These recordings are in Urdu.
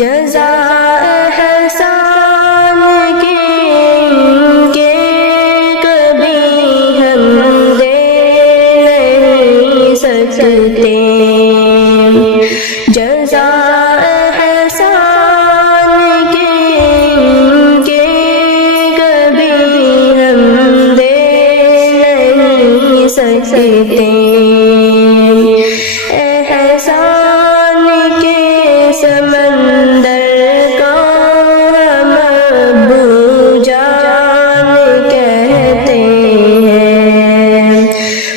جزا احسان کے کبھی ہم دے نہیں سکتے، جزا احسان کے کبھی ہم دے نہیں سکتے، احسان کے سمندر کو ہم ابو جان کہتے ہیں،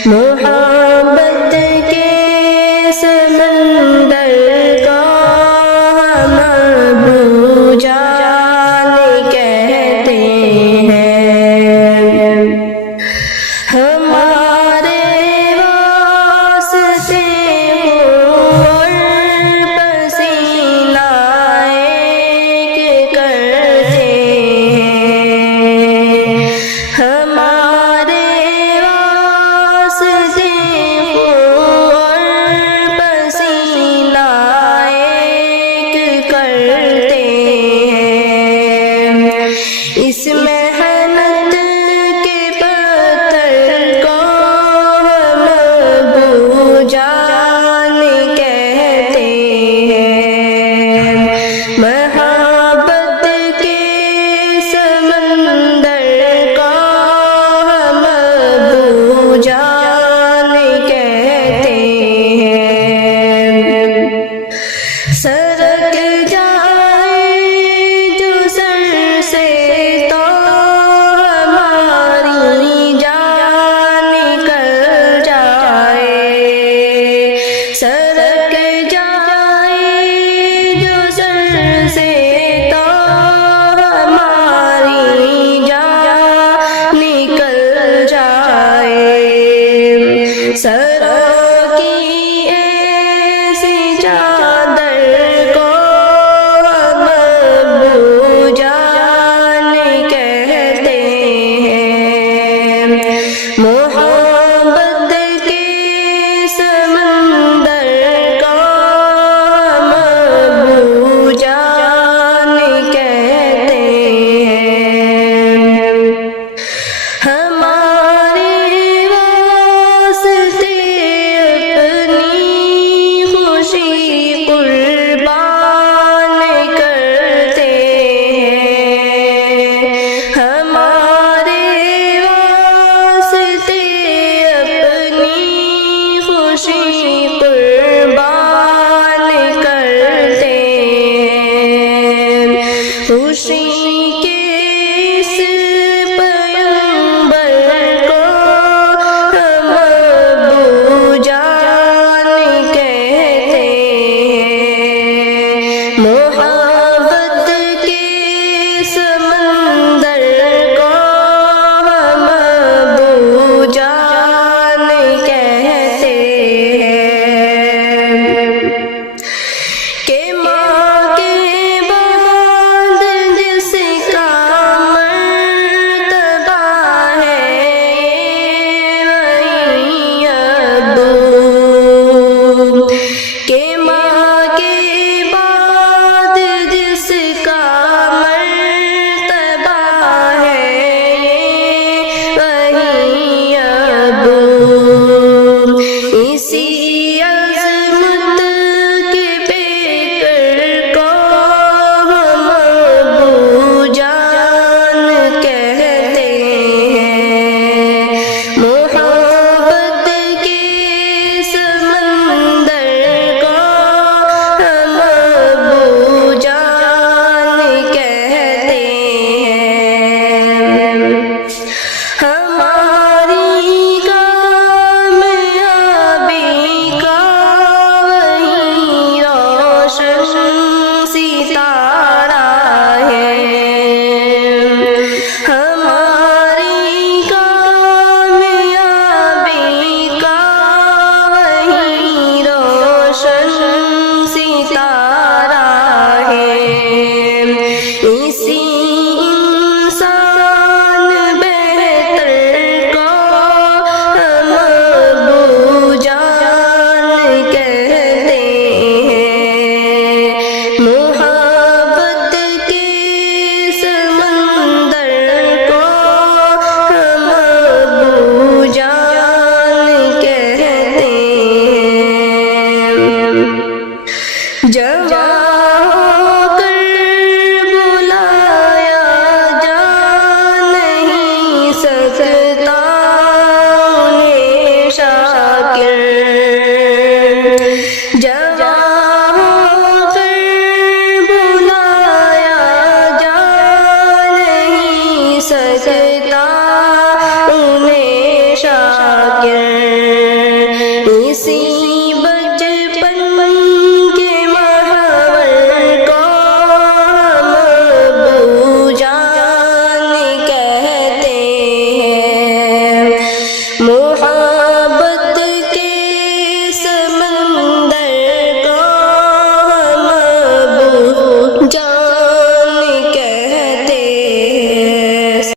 محبت کے سمندر کو ہم ابو جان کہتے ہیں، ہمارے واسطے اور پسینہ ایک کرتے ہیں، ہمارے واسطے اور پسینہ ایک کرتے ہیں، اس محنت کے پتھر کو ہم ابو جان کہتے ہیں، محبت کے سمندر کو ہم ابو جان کہتے ہیں، سرک جائے جو سر سے تو ہماری جان نکل جائے، سرک جائے جو سر سے تو ہماری جان نکل جائے، سروں کی ایسی چادر کو ہم ابو جان کہتے ہیں، محبت کے سمندر کو ہم ابو جان کہتے ہیں، ہمارے واسطے اپنی خوشی قربان کرتے ہیں، ہمارے واسطے اپنی خوشی